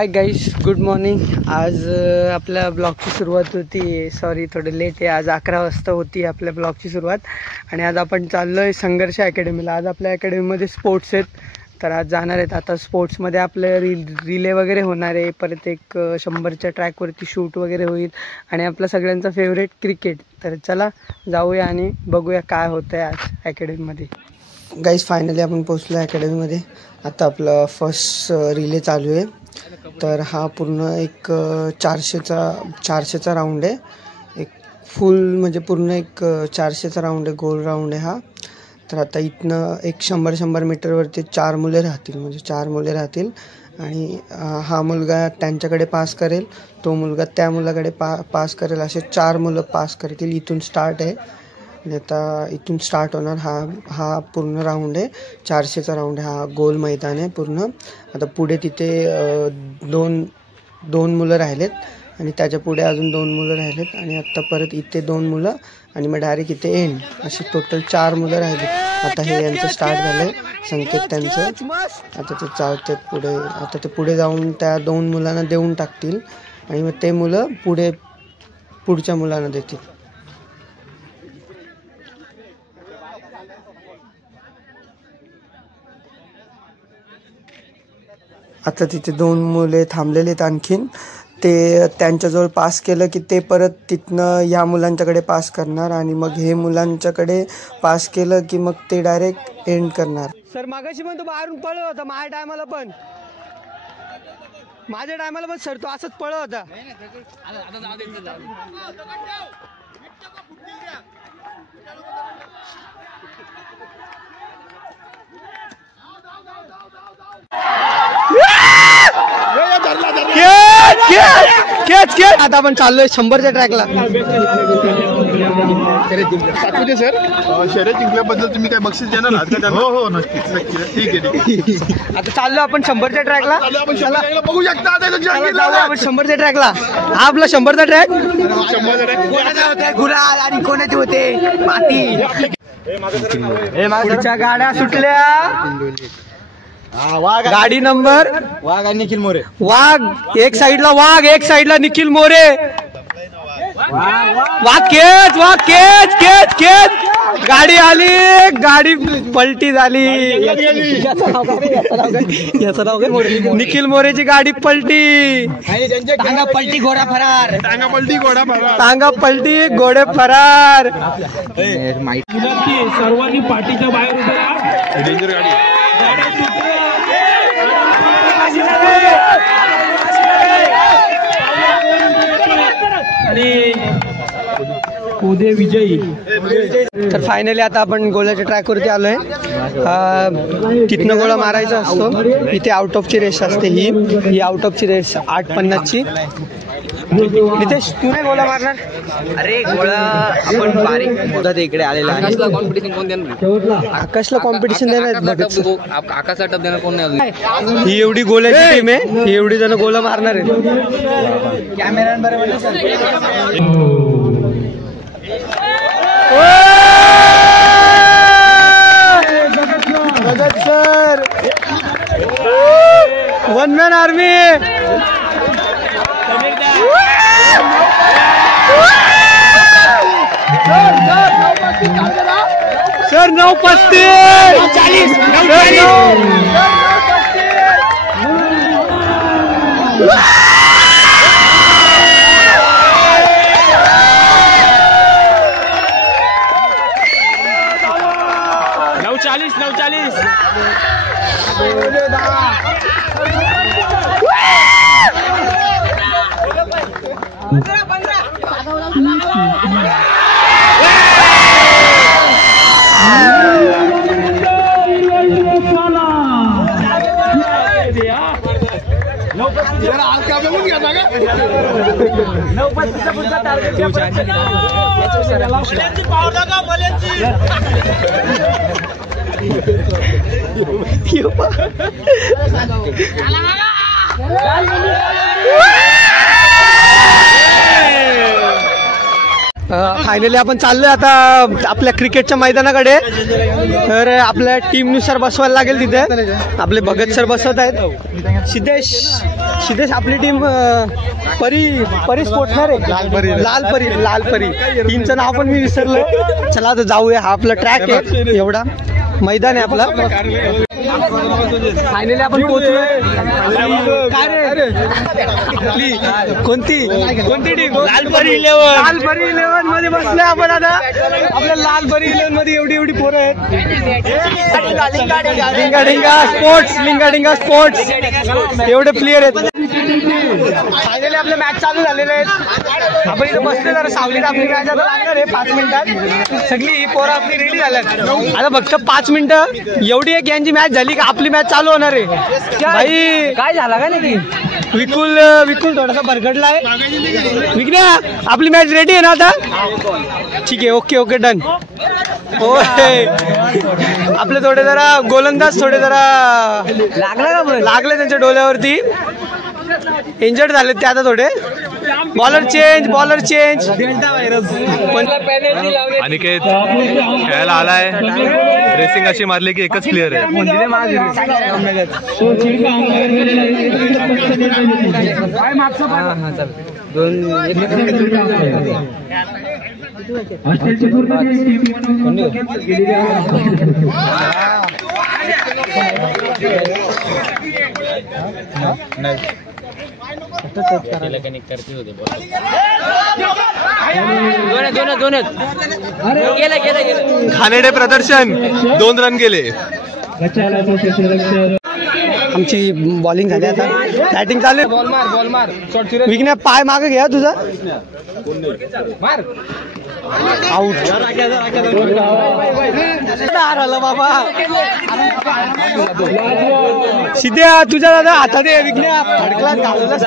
Hi guys, good morning. आज आपल्या ब्लॉगची सुरुवात होती, सॉरी थोडं लेट आहे, आज 11 वाजता होती आपल्या ब्लॉगची सुरुवात। आणि आज आपण चाललो आहे संघर्ष अकॅडमीला। आज आपल्या अकॅडमीमध्ये स्पोर्ट्स आहेत, तर आज जाणार आहेत। आता स्पोर्ट्समध्ये आपले रिले वगैरे होणार आहे, परत एक 100च्या ट्रॅकवरती शूट वगैरे होईल आणि आपला सगळ्यांचा फेवरेट क्रिकेट। तर चला जाऊया आणि बघूया काय होतं आहे आज अकॅडमीमध्ये। गाईज फायनली आपण पोचलो आहे अकॅडमीमध्ये। आता आपला फर्स्ट रिले चालू आहे। तर हा पूर्ण एक 400चा राऊंड आहे, एक फुल म्हणजे पूर्ण एक 400चा राऊंड आहे, गोल राऊंड आहे हा। तर आता इथनं एक 100 मीटरवरती 4 मुले राहतील, म्हणजे 4 मुले राहतील आणि हा मुलगा त्यांच्याकडे पास करेल, तो मुलगा त्या मुलाकडे पास करेल, असे 4 मुलं पास करतील। इथून स्टार्ट आहे आणि आता इथून स्टार्ट होणार हा पूर्ण राऊंड आहे, 400चा राऊंड आहे, हा गोल मैदान आहे पूर्ण। आता पुढे तिथे दोन मुलं राहिलेत आणि त्याच्या पुढे अजून 2 मुलं राहिलेत आणि आत्ता परत इथे 2 मुलं आणि मग डायरेक्ट इथे एंड, असे टोटल 4 मुलं राहिलेत। आता हे यांचं स्टार्ट झालं आहे, संकेत त्यांचं। आता ते चालतात पुढे, आता ते पुढे जाऊन त्या 2 मुलांना देऊन टाकतील आणि मग ते मुलं पुढच्या मुलांना देतील। आता तिथे 2 मुले थांबलेले आहेत आणखीन, ते त्यांच्याजवळ पास केलं की ते परत तिथनं या मुलांच्याकडे पास करणार आणि मग हे मुलांच्याकडे पास केलं की मग ते डायरेक्ट एंड करणार। सर मागाशी पण तो बाहेरून पळत होता, माझ्या टायमाला पण सर तो असंच पळत होता। आता आपण चाललोय 100च्या ट्रॅकला। सर शर्यत जिंकल्याबद्दल तुम्ही काय बक्षीस देणार आहात का? हो नक्कीच, ठीक आहे। आता चाललो आपण 100च्या ट्रॅकला, बघू शकता आपण 100च्या ट्रॅकला। हा आपला 100चा ट्रॅक, गुलाल आणि कोणाचे होते माती। पुढच्या गाड्या सुटल्या, गाडी नंबर वाघ आणि निखिल मोरे। वाघ एक साइडला, वाघ एक साइडला, निखिल मोरे। वाघ केच गाडी आली, गाडी पलटी झाली। याचं नाव काय? निखिल मोरेची गाडी पलटी, टांगा पलटी घोडा फरार, टांगा पलटी घोडे फरार। सर्वांनी पाठीच्या बाहेर उभे राहा, डेंजर गाडी। उदय विजयी। तर फायनली आता आपण गोळ्याच्या ट्रॅकवरती आलोय। तिथनं गोळा मारायचा असतो, इथे आउट ऑफची रेस असते। ही आउट ऑफची रेस 8:50ची। नितेश तू नाही गोळा मारणार? अरे गोळा आपण बारीक मुदत इकडे आलेला आहे। कॉम्पिटिशन कोण देणार? आकाशला कॉम्पिटिशन देणार? आकाशला टप देणार कोण नाही? ही एवढी गोळ्याची टीम आहे, ही एवढी जण गोळा मारणार आहे। कॅमेरा बरोबर Bhagat sir, one man army. Sir 9:35 9:40 finally आपण चाललोय आता आपल्या क्रिकेटच्या मैदानाकडे. तर आपल्या टीमनुसार बसवायला लागेल तिथे. आपले भगत सर बसवत आहेत. सिद्धेश आपली टीम परी स्पोर्ट्सणार आहे. लाल परी टीमचं नाव पण मी विसरलो. चला आता जाऊया. हा आपला ट्रॅक आहे, एवढा मैदान आहे आपला. फायनली आपण पोहोचलोय. आपली कोणती टीम? लालपरी 11 मध्ये बसलोय आपण आता. आपल्या लालपरी 11 मध्ये एवढी पोरं आहेत. लिंगाडिंगा स्पोर्ट्स एवढे प्लेयर आहेत. फायनली आपले मॅच चालू झालेले आहेत. आपण इथे बसले जरा सावलीत. आपली मॅच आता लागणार आहे 5 मिनिटात. सगळी ही पोरं आपली रेडी झाल्यात. आता फक्त 5 मिनिटं एवढी एक यांची मॅच झाली का आपली मॅच चालू होणार आहे. भाई काय झाला का नाही? विकुल थोडासा भरगडला आहे. विकण्या आपली मॅच रेडी आहे ना आता? ठीक आहे, ओके डन. ओके आपले थोडे जरा गोलंदाज थोडे जरा लागले त्यांच्या डोल्यावरती. इंजर्ड झाले ते आता थोडे. Bowler change. अनिकेत खेळायला आलाय. रेसिंग अशी मारली की एकच प्लेअर आहे. खानेडे प्रदर्शन 2 रन गेले. आमची बॉलिंग झाली आता. बॅटिंग चालू. बॉल मार. विकण्या पाय मागे घ्या तुझा. आउट. बाबा सिद्ध्या तुझ्या दादा हातात आहे. विकण्या फडकला घालवलास.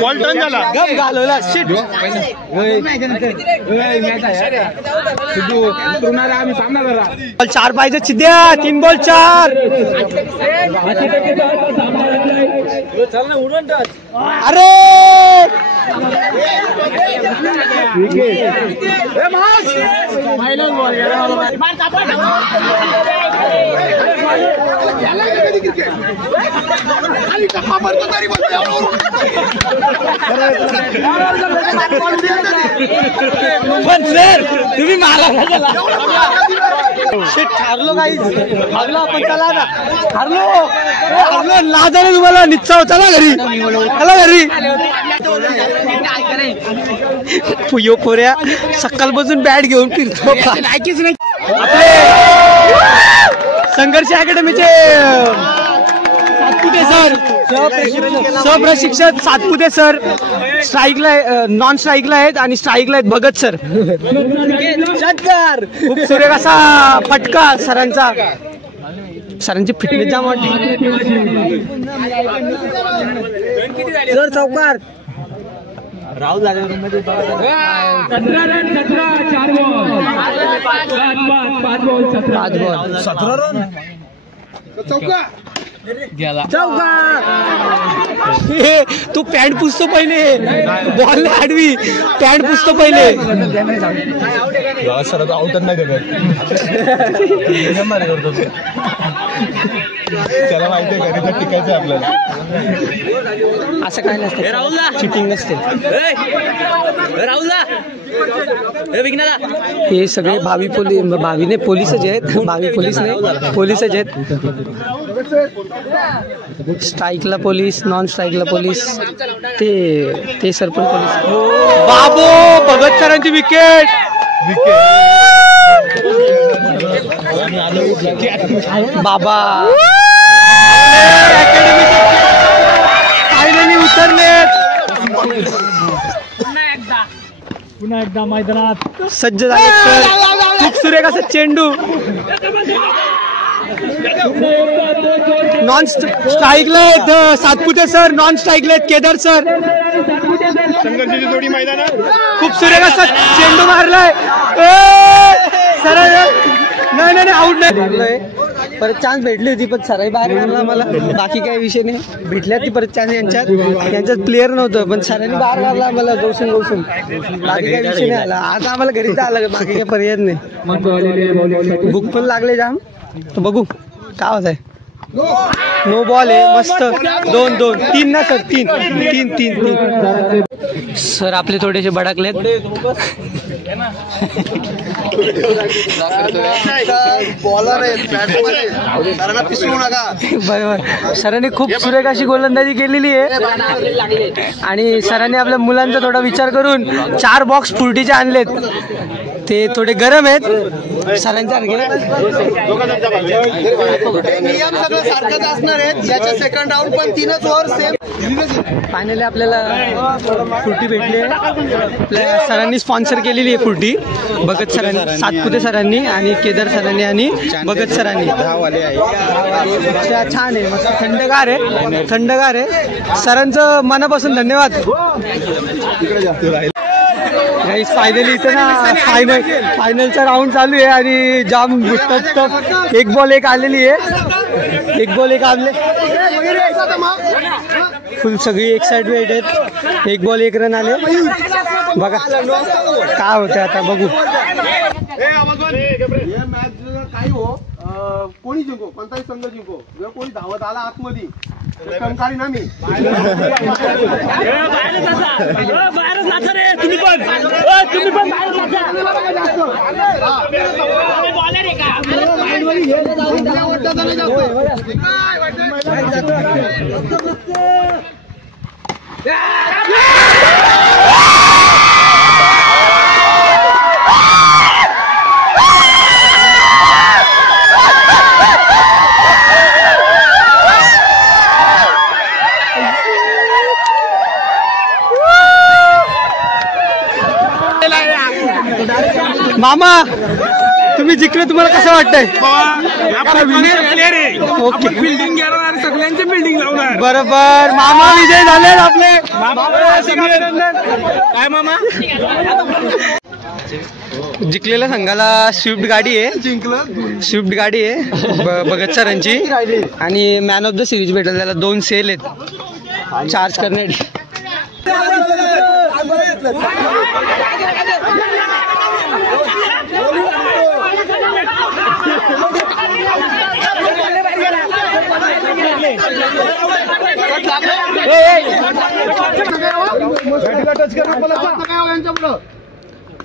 बॉल टर्न झाला. घालवला. शिट. 4 पाहिजे सिद्ध्या. 3 बॉल 4. अरे तुम्ही मारा. हारलो काही हारलो आपण. चला ना हारलो लाजाने तुम्हाला निच्चा. चला घरी. पुयो पोऱ्या सकाळपासून बॅट घेऊन फिरतो. आपले संघर्ष अकॅडमीचे सातपुते सर, सहप्रशिक्षक सातपुते सर स्ट्राईकला नॉन स्ट्राईकला आहेत आणि स्ट्राईकला आहेत भगत सर. षटकार खूप सुरेख असा फटका सरांचा. सरांची फिटनेस जाम वाटते. सर चौकार. राहुल झाल्यावर 17 रन. तू पॅन्ट पुसतो पहिले. बॉल आडवी पॅन्ट पुसतो पहिले. सर आउट नाही त्याला माहिती आहे घरी टिकायचं आपल्याला. असं काय नसतं. चिटिंग नसते. हे सगळे भावी पोलीसच आहेत. भावी पोलीस नाही, पोलीसच आहेत. स्ट्राईकला पोलीस, नॉन स्ट्राईकला पोलीस. ते सर पण पोलीस. बाबो भगत सरांची विकेट. बाबा फायनली उतरलेत. पुन्हा एकदा मैदानात सज्ज झाले. खूप सुरेख असा चेंडू. नॉन स्ट्राईकला आहेत सातपुते सर, नॉन स्ट्राईकला आहेत केदार सर. संघर्षाची जोडी मैदानात. खूप सुरेख असा चेंडू मारलाय. सर नाही आउट नाही. परत चान्स भेटली होती पण सराई बाहेर काढला मला. बाकी काही विषय नाही, भेटल्या ती परत चान्स यांच्यात प्लेअर नव्हतं पण सरांनी बाहेर काढला मला गौसून. बाकी काही विषय नाही आला. आता आम्हाला घरीच आलं, बाकी काही पर्याय नाही. भूक पण लागले जाम, तर बघू काय होत आहे. नो बॉल आहे मस्त. 2-2 3 ना सर, 3 सर आपले थोडेसे भडकलेत. बॉलर पिसवू नका. बरोबर, सरांनी खूप सुरेख अशी गोलंदाजी केलेली आहे आणि सरांनी आपल्या मुलांचा थोडा विचार करून 4 बॉक्स फुर्टीचे आणलेत. ते थोडे गरम आहेत सरांसारखे. नियम सगळं सारखंच असणार आहेत. याच्या सेकंड राऊंड पण 3च ओव्हर सेम. फायनली आपल्याला फुर्टी भेटली आहे. आपल्या सरांनी स्पॉन्सर केलेली आहे फुर्टी. भगत सरांनी, सातपुते सरांनी आणि केदार सरांनी आणि भगत सरांनी. छान आहे, मस्त थंडगार आहे. सरांचं मनापासून धन्यवाद. फायनली इथं ना फायनलचा राऊंड चालू आहे आणि जाम टफ. एक बॉल एक आलेली आहे. फुल सगळी एक्साइटमेंट आहेत. एक बॉल एक रन आले. बघा काय होतं आता, बघू. काही हो, कोणी जिंको, कोणताही संघ जिंको, जर कोणी धावत आला आतमध्ये कंकाळी ना मी. मामा तुम्ही जिंकले, तुम्हाला कसं वाटतंय? ओके, बिल्डिंग घेणार, सगळ्यांचे बिल्डिंग लावणार. बरोबर. मामा विजय झाले आपले. काय मामा? जिंकलेल्या संघाला स्विफ्ट गाडी आहे. भगत सरांची. आणि मॅन ऑफ द सिरीज भेटेल त्याला. 2 सेल आहेत चार्ज करण्यासाठी.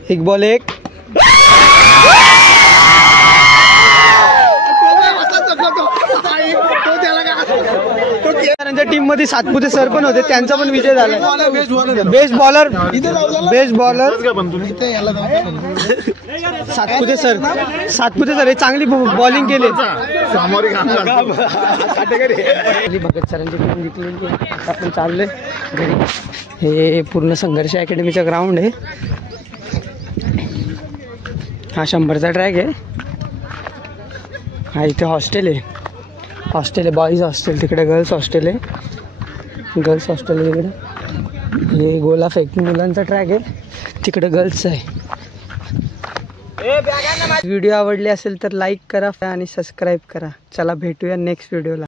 एक बॉल एक. टीम मध्ये सातपुते सर पण होते, त्यांचा पण विजय झाला. बेस्ट बॉलर सातपुते सर हे चांगली बॉलिंग केली. भगत सरांची टीम जिंकलेली. आपण चाललोय घरी. हे पूर्ण संघर्ष अकॅडमीचा ग्राउंड आहे. हा 100चा ट्रॅक आहे. हा इथे हॉस्टेल आहे, बॉईज हॉस्टेल. तिकडे गर्ल्स हॉस्टेल आहे. तिकडे हे गोला फेकून मुलांचा ट्रॅक आहे. तिकडे गर्ल्स आहे. व्हिडिओ आवडली असेल तर लाईक करा आणि सबस्क्राईब करा. चला भेटूया नेक्स्ट व्हिडिओला.